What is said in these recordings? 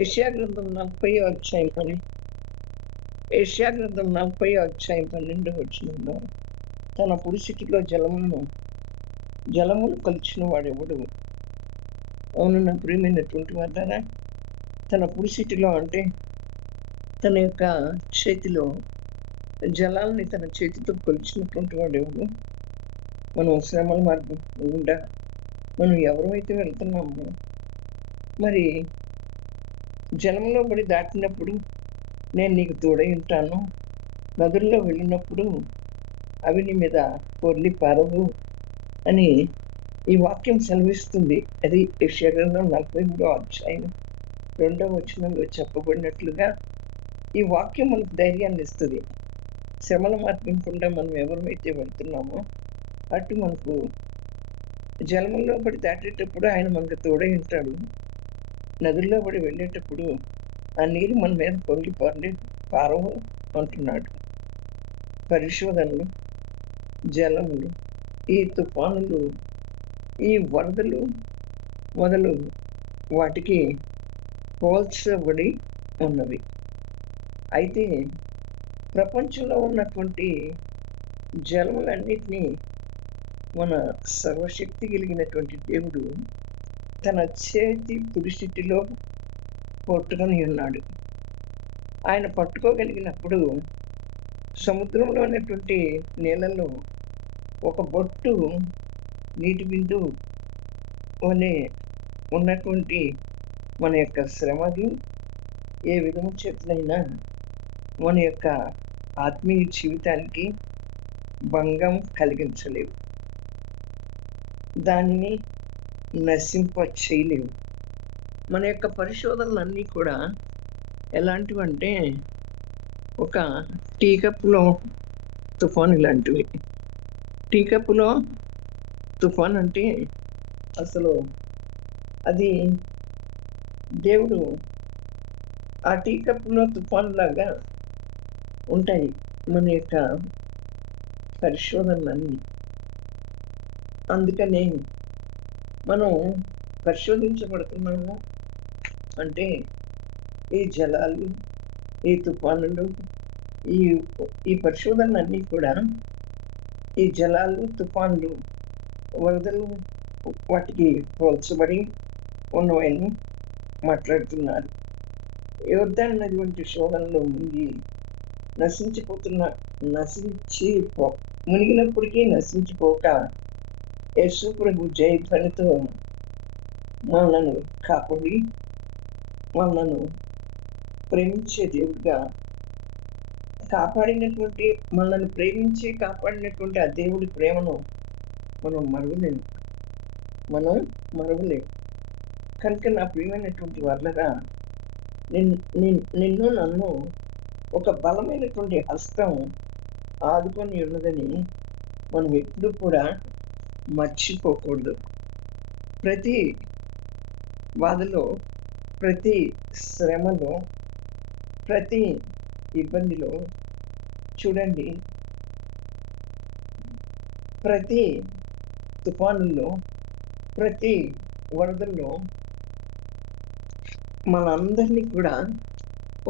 యెషయా గ్రంథం 40 అధ్యాయం యెషయా గ్రంథం 40 అధ్యాయం 12 వచనంలో తన పురిసిటిలో జలములు కొలిచిన వాడెవడు? అవును నా ప్రియమైనటువంటి వాడారా, తన పురిసిటిలో అంటే తన యొక్క చేతిలో జలాల్ని తన చేతితో కొలిచినటువంటి వాడెవడు? మనం శ్రమల మార్గం గుండా మనం ఎవరైతే వెళ్తున్నామో, మరి జలంలో పడి దాటినప్పుడు నేను నీకు తోడై ఉంటాను, నదుల్లో వెళ్ళినప్పుడు అవి నీ మీద పొర్లి పారవు అని ఈ వాక్యం సెలవిస్తుంది. అది యెషయా గ్రంథం 43 అధ్యాయం 2వ వచనంలో చెప్పబడినట్లుగా ఈ వాక్యం మనకు ధైర్యాన్ని ఇస్తుంది. శ్రమల మార్గం గుండా మనం ఎవరైతే వెళ్తున్నామో అటు మనకు జలముల్లో పడి దాటేటప్పుడు ఆయన మనకు తోడై ఉంటాడు. నదుల్లో పడి వెళ్ళేటప్పుడు ఆ నీరు మన మీద పొంగి పారవు అంటున్నాడు. పరిశోధనలు, జలములు, ఈ తుఫానులు, ఈ వరదలు మొదలు వాటికి పోల్చబడి ఉన్నవి. అయితే ప్రపంచంలో ఉన్నటువంటి జలములన్నిటినీ మన సర్వశక్తి కలిగినటువంటి దేవుడు తన చేతి పురిసిటిలో పట్టుకొని ఉన్నాడు. ఆయన పట్టుకోగలిగినప్పుడు సముద్రంలో ఉన్నటువంటి నీళ్ళలో ఒక బొట్టు నీటి బిందు అనే ఉన్నటువంటి మన యొక్క శ్రమలు ఏ విధము చేతులైనా మన యొక్క ఆత్మీయ జీవితానికి భంగం కలిగించలేవు, దానిని నశింప చేయలేవు. మన యొక్క పరిశోధనలన్నీ కూడా ఎలాంటివంటే ఒక టీ కప్పులో తుఫాను ఇలాంటివి. టీ కప్పులో తుఫాన్ అంటే అసలు అది దేవుడు ఆ టీ కప్పులో తుఫాన్ లాగా ఉంటాయి మన యొక్క పరిశోధనలన్నీ. అందుకనే మనం పరిశోధించబడుతున్నాము అంటే ఈ జలాలు, ఈ తుఫానులు, ఈ పరిశోధనలన్నీ కూడా ఈ జలాలు, తుఫానులు, వరదలు వాటికి పోల్చబడి ఉన్నవని మాట్లాడుతున్నారు. యోర్దాను నది వంటి శోధనలో మునిగినప్పటికీ నశించిపోక యేసు ప్రభు జయధ్వనితో మనలను కాపాడి మనలను ప్రేమించే దేవుడిగా మనల్ని ప్రేమించి కాపాడినటువంటి ఆ దేవుడి ప్రేమను మనం మరవలేము. కనుక నా ప్రియమైనటువంటి వాళ్ళగా నిన్ను నన్ను ఒక బలమైనటువంటి హస్తం ఆదుకొని ఉన్నదని మనం ఎప్పుడు కూడా మర్చిపోకూడదు. ప్రతి బాధలో, ప్రతి శ్రమలో, ప్రతి ఇబ్బందిలో చూడండి, ప్రతి తుఫానుల్లో, ప్రతి వరదల్లో మనందరినీ కూడా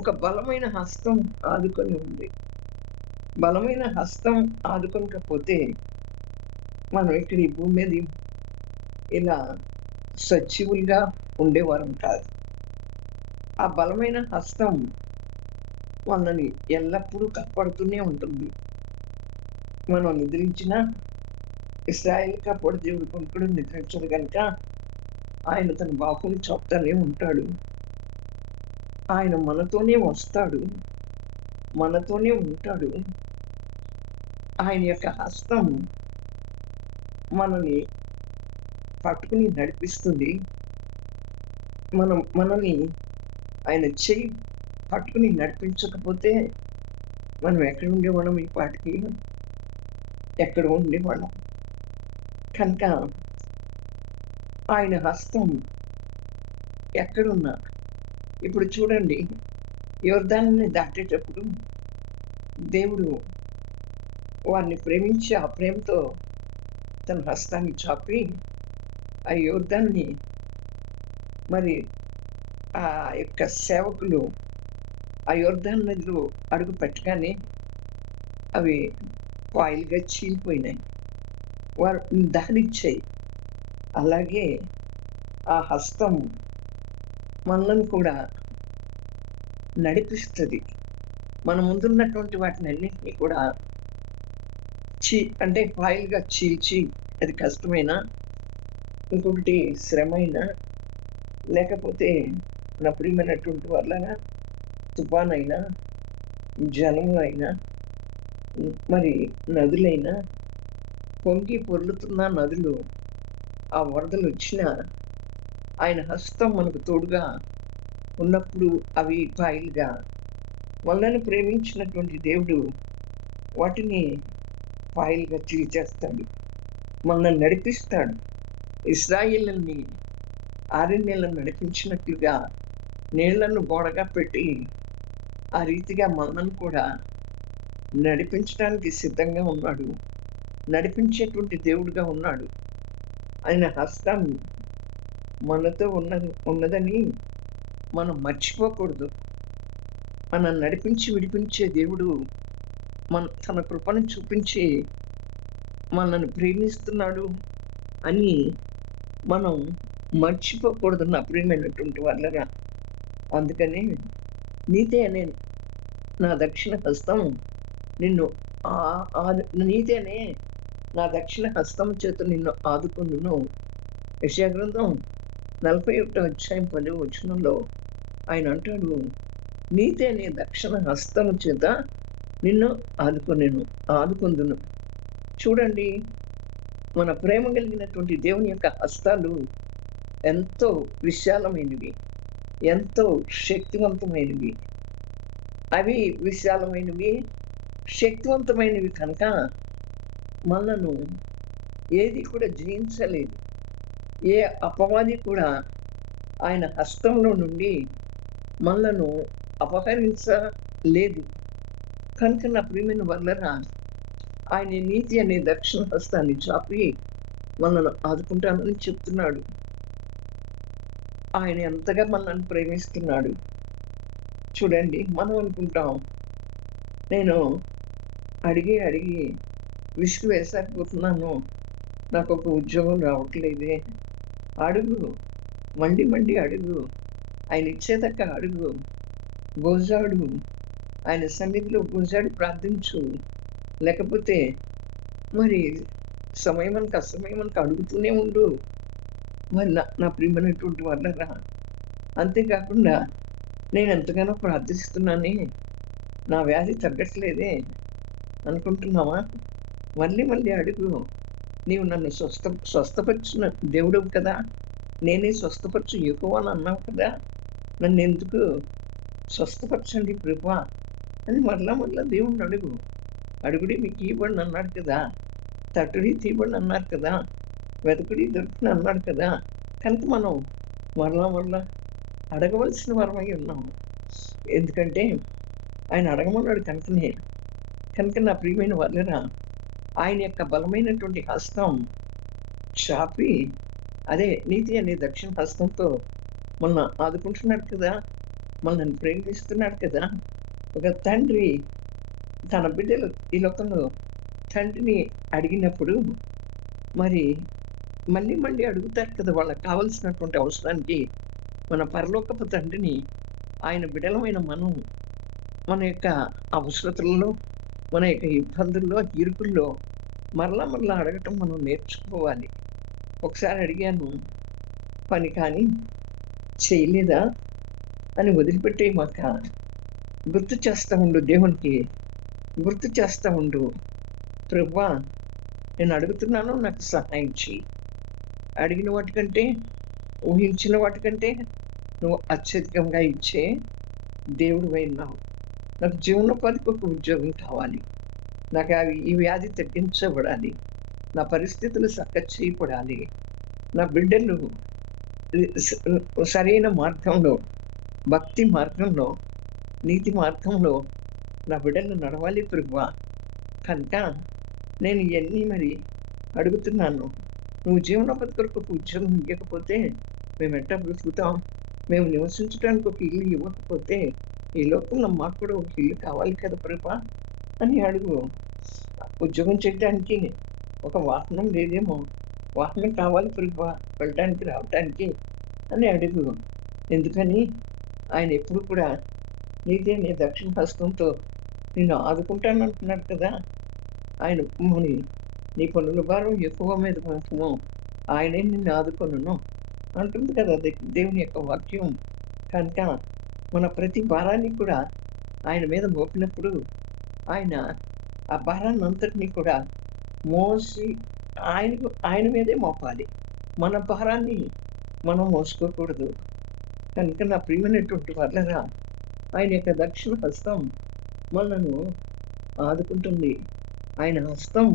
ఒక బలమైన హస్తం ఆదుకొని ఉంది. బలమైన హస్తం ఆదుకోకపోతే మనం ఇక్కడ ఈ భూమి మీద ఇలా సజీవులుగా ఉండేవారం కాదు. ఆ బలమైన హస్తం మనల్ని ఎల్లప్పుడూ కాపాడుతూనే ఉంటుంది. మనం నిద్రించినా ఇశ్రాయేలు కాపాడు దేవుడు కొనుక్కుడు నిద్రించడు కనుక ఆయన తన బాహుని చెప్తానే ఉంటాడు. ఆయన మనతోనే వస్తాడు, మనతోనే ఉంటాడు. ఆయన యొక్క హస్తం మనల్ని పట్టుకుని నడిపిస్తుంది. మనల్ని ఆయన చెయ్యి పట్టుకుని నడిపించకపోతే మనం ఎక్కడ ఉండేవాళ్ళం? ఈ పాటికి ఎక్కడ ఉండేవాళ్ళం. కనుక ఆయన హస్తం ఎక్కడున్నా, ఇప్పుడు చూడండి, యోర్దానుని దాటేటప్పుడు దేవుడు వారిని ప్రేమించి ఆ ప్రేమతో తన హస్తాన్ని చాపి ఆ యోర్దాన్ని మరి ఆ యొక్క సేవకులు ఆ యొర్దాను నదిలో అడుగు పెట్టగానే అవి పాయలుగా చీలిపోయినాయి. వారు దాహనిచ్చాయి. అలాగే ఆ హస్తం మనలను కూడా నడిపిస్తది. మన ముందున్నటువంటి వాటినన్నిటిని కూడా అంటే పాయలుగా చీల్చి, అది కష్టమైనా, ఇంకొకటి శ్రమైనా, లేకపోతే నా ప్రియమైనటువంటి వాళ్ళ తుఫానైనా, జలము అయినా, మరి నదులైనా, పొంగి పొర్లుతున్న నదులు, ఆ వరదలొచ్చినా ఆయన హస్తం మనకు తోడుగా ఉన్నప్పుడు అవి పాయలుగా, మనల్ని ప్రేమించినటువంటి దేవుడు వాటిని పాయలుగా చీల్చేస్తాడు. మనల్ని నడిపిస్తాడు. ఇశ్రాయేలుని ఆరణ్యంలో నడిపించినట్లుగా నీళ్లను గోడగా పెట్టి ఆ రీతిగా మనల్ని కూడా నడిపించడానికి సిద్ధంగా ఉన్నాడు. నడిపించేటువంటి దేవుడుగా ఉన్నాడు. ఆయన హస్తం మనతో ఉన్నదని మనం మర్చిపోకూడదు. మనల్ని నడిపించి విడిపించే దేవుడు తన కృపను చూపించి మనల్ని ప్రేమిస్తున్నాడు అని మనం మర్చిపోకూడదు నా ప్రియమైనటువంటి వాళ్ళరా. అందుకని నీతే అనే నా దక్షిణ హస్తం నిన్ను నీతే అనే నా దక్షిణ హస్తం చేత నిన్ను ఆదుకొనును. యెషయా గ్రంథం 41వ అధ్యాయం 10వ వచనంలో ఆయన అంటాడు, నీతే అనే దక్షిణ హస్తము చేత నిన్ను ఆదుకొందును. చూడండి, మన ప్రేమ కలిగినటువంటి దేవుని యొక్క హస్తాలు ఎంతో విశాలమైనవి, ఎంతో శక్తివంతమైనవి. అవి విశాలమైనవి, శక్తివంతమైనవి కనుక మనను ఏది కూడా జయించలేదు. ఏ అపవాది కూడా ఆయన హస్తంలో నుండి మనలను అపహరించలేదు. కనుక నా ప్రియమైన వాళ్ళరా, ఆయన నీతి అనే దక్షిణ హస్తాన్ని చాపి మనల్ని ఆదుకుంటానని చెప్తున్నాడు. ఆయన ఎంతగా మనల్ని ప్రేమిస్తున్నాడు. చూడండి, మనం అనుకుంటాం, నేను అడిగి విసుగు వేసాకపోతున్నాను, నాకు ఒక ఉద్యోగం రావట్లేదే. అడుగు, మండి అడుగు, ఆయన ఇచ్చేదాకా అడుగు, గోజాడు, ఆయన సన్నిధిలో గోజాడి ప్రార్థించు. లేకపోతే మరి సమయమనక అసమయమనక అడుగుతూనే ఉండు. మరి నా ప్రియమైనటువంటి వాళ్ళరా, అంతేకాకుండా నేను ఎంతగానో ప్రార్థిస్తున్నానే, నా వ్యాధి తగ్గట్లేదే అనుకుంటున్నావా? మళ్ళీ అడుగు. నీవు నన్ను స్వస్థపరిచిన దేవుడవు కదా, నేనే స్వస్థపరచు యెహోవా అని అన్నావు కదా, నన్ను ఎందుకు స్వస్థపరచండి ప్రభువా అని మరలా దేవుణ్ణి అడుగు. అడుగుడి మీకు ఇవ్వండి అన్నాడు కదా, తట్టుడి తీయబడి అన్నారు కదా, వెతకుడి దొరుకుని అన్నాడు కదా. కనుక మనం మరలా అడగవలసిన వరమై ఉన్నాము. ఎందుకంటే ఆయన అడగమన్నాడు కనుక నా ప్రియమైన వాళ్ళరా, ఆయన యొక్క బలమైనటువంటి హస్తం చాపి, అదే నీతి అనే దక్షిణ హస్తంతో మన ఆదుకుంటున్నాడు కదా, మనల్ని ప్రేమిస్తున్నాడు కదా. ఒక తండ్రి తన బిడ్డలు ఈ లోకంలో తండ్రిని అడిగినప్పుడు మరి మళ్ళీ అడుగుతారు కదా, వాళ్ళకి కావలసినటువంటి అవసరానికి. మన పరలోకపు తండ్రిని ఆయన బిడ్డలమైన మనం మన యొక్క అవసరతలలో, మన యొక్క ఇబ్బందుల్లో, ఇరుకుల్లో మరలా అడగటం మనం నేర్చుకోవాలి. ఒకసారి అడిగాను, పని కానీ చేయలేదా అని వదిలిపెట్టే మాక గుర్తు చేస్తూ ఉండు, దేవునికి గుర్తు చేస్తూ ఉండు, ప్రభువా నేను అడుగుతున్నాను, నాకు సహాయం చేయి. అడిగిన వాటికంటే, ఊహించిన వాటికంటే నువ్వు అత్యధికంగా ఇచ్చే దేవుడు అయినావు. నాకు జీవనోపాధికి ఒక ఉద్యోగం కావాలి, నాకు ఈ వ్యాధి తగ్గించబడాలి, నా పరిస్థితులు చేయబడాలి, నా బిడ్డలు సరైన మార్గంలో, భక్తి మార్గంలో, నీతి మార్గంలో నా బిడ్డలు నడవాలి ప్రభువా. కనుక నేను ఇవన్నీ మరి అడుగుతున్నాను. నువ్వు జీవనోపాధి కొరకు ఒక ఉద్యోగం ఇవ్వకపోతే మేము ఎట్లా బ్రతుకుతాం? మేము నివసించడానికి ఒక ఇల్లు ఇవ్వకపోతే ఈ లోకంలో మాకు కూడా ఒక ఇల్లు కావాలి కదా ప్రభా అని అడుగు. ఉద్యోగం చేయడానికి ఒక వాహనం లేదేమో, వాహనం కావాలి ప్రభా వెళ్ళటానికి రావటానికి అని అడుగు. ఎందుకని ఆయన ఎప్పుడు కూడా నీదే నీ దక్షిణ హస్తంతో నిన్ను ఆదుకుంటానంటున్నాడు కదా. ఆయన మరి నీ పనుల భారం ఎక్కువ మీద ఉంచును, ఆయనే నిన్ను ఆదుకొనును అంటుంది కదా దేవుని యొక్క వాక్యం. కనుక మన ప్రతి భారాన్ని కూడా ఆయన మీద మోపినప్పుడు ఆయన ఆ భారాన్ని అంతటినీ కూడా మోసి ఆయన మీదే మోపాలి. మన భారాన్ని మనం మోసుకోకూడదు. కనుక నా ప్రియమైనటువంటి వాళ్ళరా, ఆయన యొక్క దక్షిణ హస్తం మనను ఆదుకుంటుంది. ఆయన హస్తం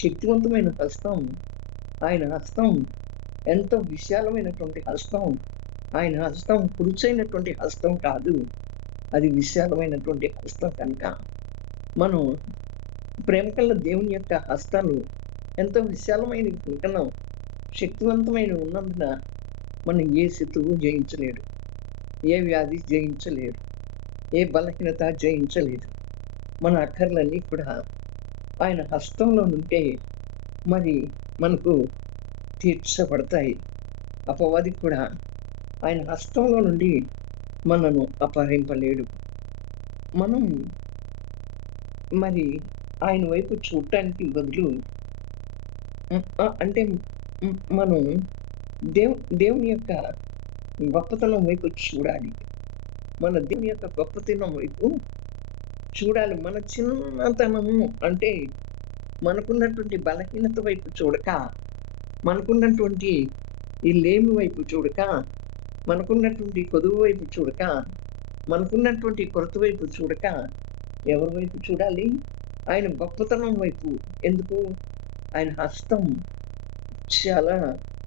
శక్తివంతమైన హస్తం. ఆయన హస్తం ఎంతో విశాలమైనటువంటి హస్తం. ఆయన హస్తం కురుచైనటువంటి హస్తం కాదు, అది విశాలమైనటువంటి హస్తం. కనుక మనం ప్రేమకల్ల దేవుని యొక్క హస్తాలు ఎంతో విశాలమైన కనుక శక్తివంతమైన ఉన్నందున మనం ఏ శత్రువు జయించలేడు, ఏ వ్యాధి జయించలేడు, ఏ బలహీనత జయించలేదు. మన అక్కర్లన్నీ కూడా ఆయన హస్తంలో ఉంటే మరి మనకు తీర్చబడతాయి. అపవాది కూడా ఆయన హస్తంలో నుండి మనను అపహరింపలేడు. మనం మరి ఆయన వైపు చూడటానికి బదులు అంటే మనం దేవుని యొక్క గొప్పతనం వైపు చూడాలి. మన దేవుని యొక్క గొప్పతనం వైపు చూడాలి. మన చిన్నతనము అంటే మనకున్నటువంటి బలహీనత వైపు చూడక, మనకున్నటువంటి ఈ లేమి వైపు చూడక, మనకున్నటువంటి కొదువు వైపు చూడక, మనకున్నటువంటి కొరత వైపు చూడక ఎవరి వైపు చూడాలి? ఆయన గొప్పతనం వైపు. ఎందుకు? ఆయన హస్తం చాలా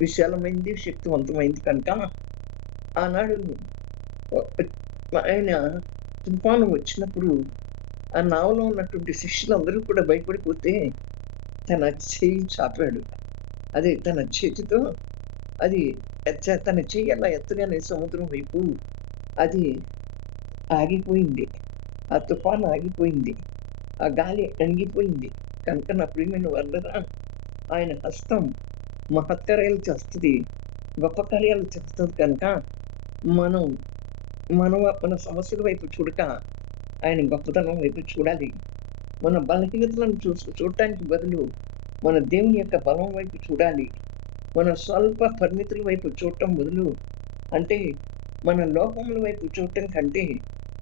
విశాలమైంది, శక్తివంతమైంది. కనుక ఆనాడు ఆయన తుఫాను వచ్చినప్పుడు ఆ నావలో ఉన్నటువంటి శిష్యులందరూ కూడా భయపడిపోతే తన చెయ్యి చాపాడు. అదే తన చేతితో అది తన చెయ్యి అలా ఎత్తగానే సముద్రం వైపు అది ఆగిపోయింది. ఆ తుఫాను ఆగిపోయింది, ఆ గాలి అణిగిపోయింది. కనుక నా ప్రియమైన వాళ్ళరా, ఆయన హస్తం మహత్కార్యాలు చేస్తుంది, గొప్ప కార్యాలు చేస్తుంది. కనుక మనం మన సమస్యల వైపు చూడక ఆయన గొప్పతనం వైపు చూడాలి. మన బలహీనతలను చూడటానికి బదులు మన దేవుని యొక్క బలం వైపు చూడాలి. మన స్వల్ప పరిమితుల వైపు చూడటం బదులు, అంటే మన లోపముల వైపు చూడటం కంటే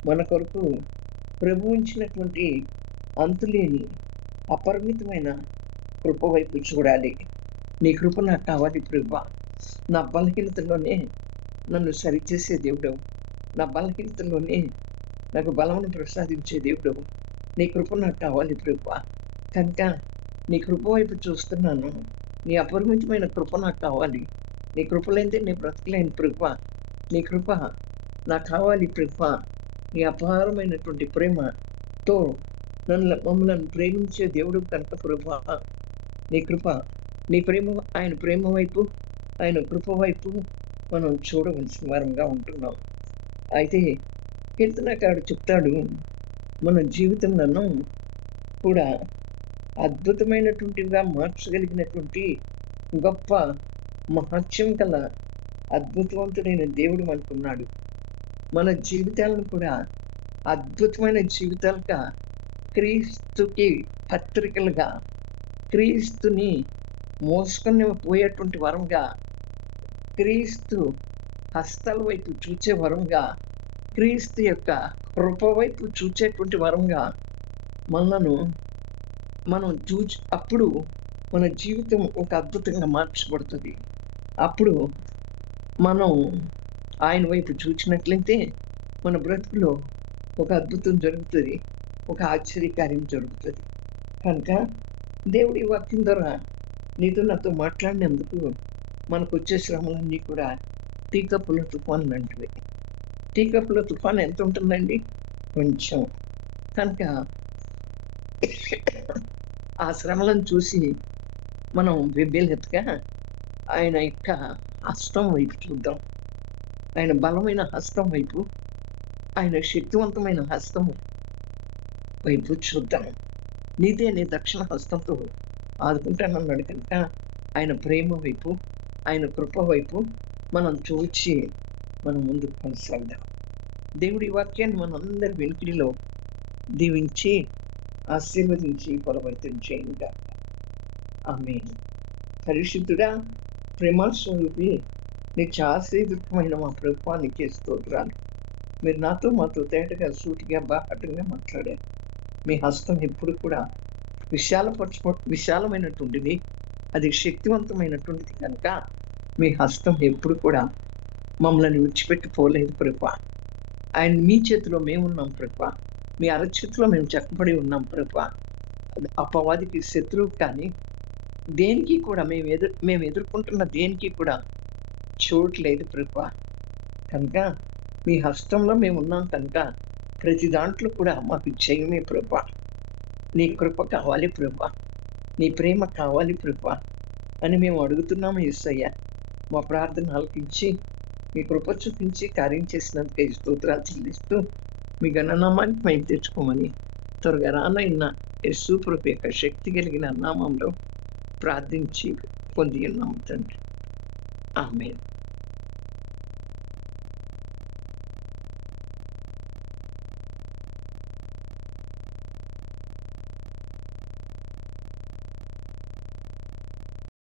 మన కొరకు ప్రభు ఉంచినటువంటి అంతులేని అపరిమితమైన కృప వైపు చూడాలి. నీ కృప నాకు కావాలి ప్రభువా. నా బలహీనతలోనే నన్ను సరిచేసే దేవుడు, నా బలహీనతలోనే నాకు బలమును ప్రసాదించే దేవుడు, నీ కృప నాకు కావాలి ప్రభువా. కనుక నీ కృప వైపు చూస్తున్నాను. నీ అపరిమితమైన కృప నాకు కావాలి. నీ కృప లేనిదే నీ బ్రతకలేని ప్రభువా. నీ కృప నాకు కావాలి ప్రభువా. నీ అపారమైనటువంటి ప్రేమతో మమ్మల్ని ప్రేమించే దేవుడు కనుక ప్రభువా, నీ కృప, నీ ప్రేమ, ఆయన ప్రేమ వైపు, ఆయన కృప వైపు మనం చూడవలసిన వారంగా ఉంటున్నాం. అయితే కీర్తనకారుడు చెప్తాడు, మన జీవితంలో కూడా అద్భుతమైనటువంటివిగా మార్చగలిగినటువంటి గొప్ప మహత్యం గల అద్భుతవంతుడైన దేవుడు మనకున్నాడు. మన జీవితాలను కూడా అద్భుతమైన జీవితాలుగా, క్రీస్తుకి పత్రికలుగా, క్రీస్తుని మోసుకొని పోయేటువంటి వరంగా, క్రీస్తు హస్తాల వైపు చూచే వరంగా, క్రీస్తు యొక్క కృప వైపు చూచేటువంటి వరంగా మనం అప్పుడు మన జీవితం ఒక అద్భుతంగా మార్చబడుతుంది. అప్పుడు మనం ఆయన వైపు చూచినట్లయితే మన బ్రతుకులో ఒక అద్భుతం జరుగుతుంది, ఒక ఆశ్చర్యకార్యం జరుగుతుంది. కనుక దేవుడి వాక్యం ద్వారా నీతో నాతో మాట్లాడినందుకు మనకు వచ్చే శ్రమలన్నీ కూడా టీ కప్పుల తుఫాను లాంటివి. టీ కప్పుల తుఫాను ఎంత ఉంటుందండి? కొంచెం. కనుక ఆ శ్రమలను చూసి మనం బెబ్బేలెత్తుగా ఆయన యొక్క హస్తం వైపు చూద్దాం. ఆయన బలమైన హస్తం వైపు, ఆయన శక్తివంతమైన హస్తం వైపు చూద్దాం. నీదే నీ దక్షిణ హస్తంతో ఆదుకుంటానన్నాడు కనుక ఆయన ప్రేమ వైపు, ఆయన కృప వైపు మనం చూచి మనం ముందుకు కొనసాగుదాం. దేవుడి వాక్యాన్ని మనందరి వెనుకడిలో దీవించి ఆశీర్వదించి బలవంతం చేయండి. ఆమేన్. పరిశుద్ధుడా, ప్రేమాస్వరూపి, నిత్యాశ్రయదుర్గమైన మా ప్రభువా, నీకే స్తోత్రాలు. మీరు నాతో మాతో తేటగా సూటిగా బాహటంగా మాట్లాడారు. మీ హస్తం ఎప్పుడు కూడా విశాలమైనటువంటిది, అది శక్తివంతమైనటువంటిది కనుక మీ హస్తం ఎప్పుడు కూడా మమ్మల్ని విడిచిపెట్టిపోలేదు ప్రభువా. ఆయన మీ చేతిలో మేమున్నాం ప్రభువా. మీ అరచేతిలో మేము చెక్కబడి ఉన్నాం ప్రభువా. అపవాదికి శత్రువు కానీ దేనికి కూడా మేము ఎదుర్కొంటున్న దేనికి కూడా చోటు లేదు ప్రభువా. కనుక మీ హస్తంలో మేము ఉన్నాం కనుక ప్రతి దాంట్లో కూడా మాకు జయమే ప్రభువా. నీ కృప కావాలి ప్రభువా, నీ ప్రేమ కావాలి ప్రభువా అని మేము అడుగుతున్నాము యేసయ్య. మా ప్రార్థన ఆలకించి మీ కృప చూపించి కార్యం చేసినందుకే స్తోత్రాలు చెల్లిస్తూ మీ ఘననామానికి మేము తెచ్చుకోమని త్వరగా రానైన యేసు ప్రభు యొక్క శక్తి కలిగిన నామంలో ప్రార్థించి పొంది ఉన్నాము తండ్రి. ఆమేన్.